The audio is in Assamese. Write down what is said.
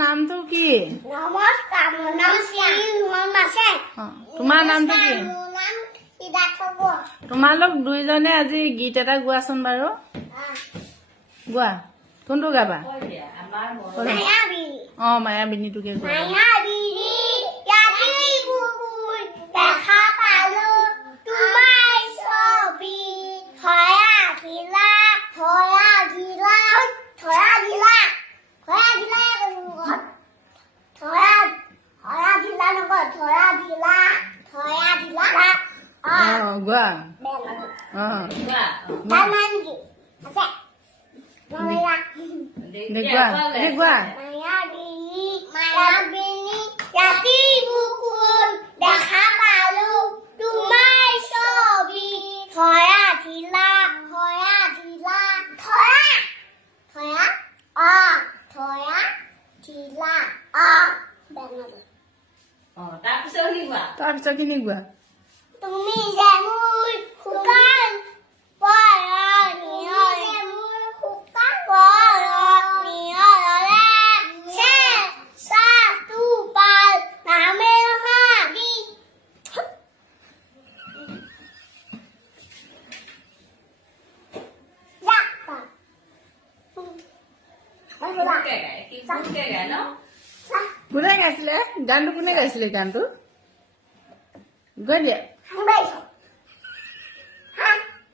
নামটো কি? নমস্কাৰ, মোৰ নাম শ্ৰীমন আছে। তোমাৰ নামটো কি? মোৰ নাম সিদ্ধাৰ্থ বৰুৱা। তোমালোক দুইজনে আজি গীত এটা গোৱাচোন বাৰু। গোৱা। কোনটো গাবা? মায়াবী মায়াবিনীটোকে গোৱা। মায়াবিনী ৰাতি বুকুৰ দেখা পালো তোমাৰ ছবি। থয়া ধিলা থয়া ধিলা থয়া ধিলা থয়া ধিলা থয়া থয়া ধিলা নকয় থয়া ধিলা থয়া ধিলা গোৱা। তাৰ নাম কি আছে? নলয়া গোৱা। মায়াবিনী মায়াবিনী ৰাতি বুকুৰ দেখা পালো তোমাৰ ছবি। থয়া ধিলা থয়া ধিলা থয়া থয়া থয়া ধিলা তাৰপিছত খিনি গোৱা। তুমি যে মোৰ শুকান কোনে গাইছিলে গানটো? কোনে গাইছিলে গানটো? গৈ দিয়া।